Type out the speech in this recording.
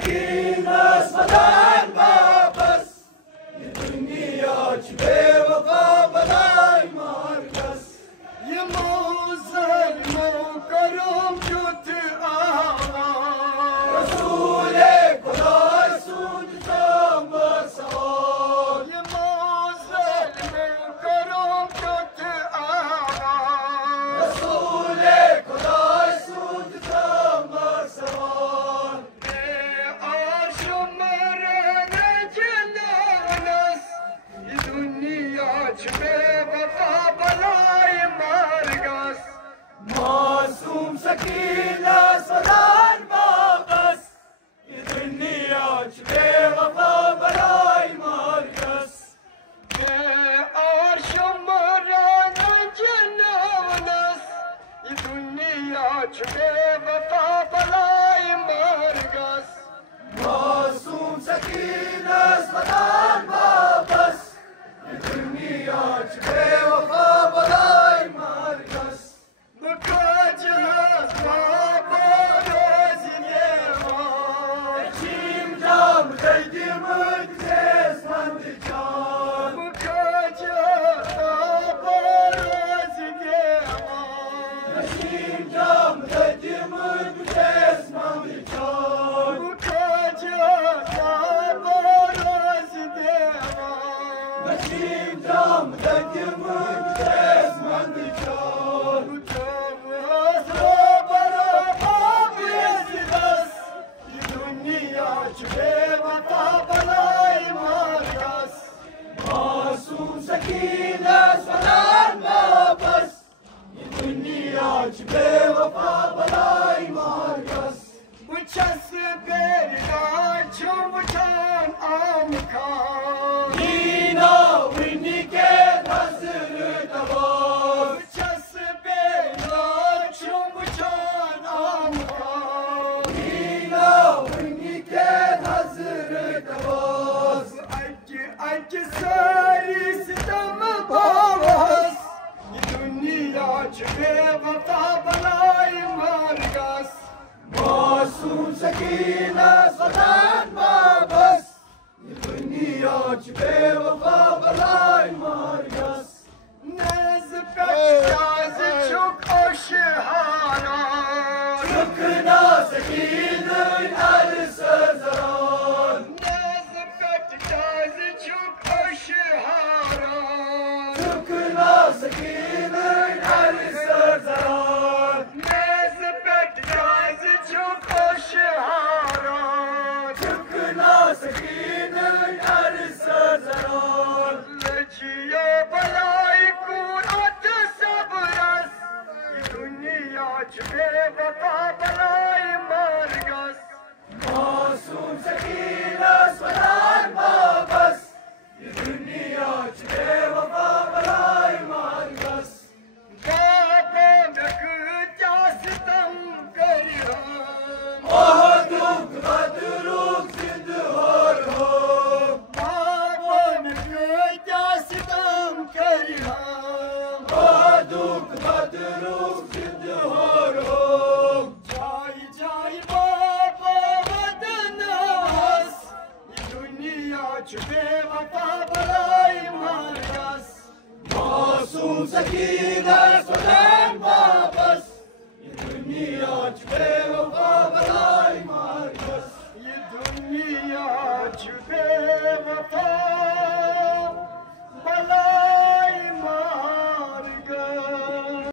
सकीनस वतन वापस, ये दुनिया बेवफा बनाई मार्कस। ये मुसलमान करम जुत आवाज, रसूले खुदा सूझ तम सवाल। ये मुसलमान करम जुत आवाज, रसूले खुदा सूझ तम सवाल। मासूम सकीनस वतन वापस, ये दुनिया बेवफा बनाई मार्कस। ये दुनिया बेवफा बनाई मार्कस। मासूम सकीनस वतन वापस, ये दुनिया बेवफा बनाई मार्कस। सकीनस वतन वापस, ये दुनिया बेवफा बनाई मार्कस। बचस बेरा छुम छान आम खान, नीना विनी के नजर दबाव। बचस बेरा छुम छान आम खान, नीना विनी के नजर दबाव। अज सारी सितम बावस, ये दुनिया बेवफा बनाई मार्कस। मासूम सकीनस वतन वापस, ये दुनिया बेवफा बनाई मार्कस। नज़ प्याज चुक ओशहाना, चुकना सकीन अल सजरान। नज़ प्याज चुक ओशहाना, चुकना सकीन अल सजरान। नज़ प्याज चुक ओशहाना, चुकना सकीन अल सजरान। लजियो बलाई कुरत सबरस, ये दुनिया बेवफा बनाई मार्कस। मासूम सकीनस वतन वापस, ये दुनिया बेवफा बनाई मार्कस। बाबा नगजा सितम करिया, दुख बदरुख जिद हो रो। बाबा नगजा सितम करिया, दुख बदरुख जिद हो रो। जाई जाई बाबा वतनवास, ये दुनिया बेवफा बनाई मार्कस। मासूम सकीनस वतन वापस, ये दुनिया बेवफा बनाई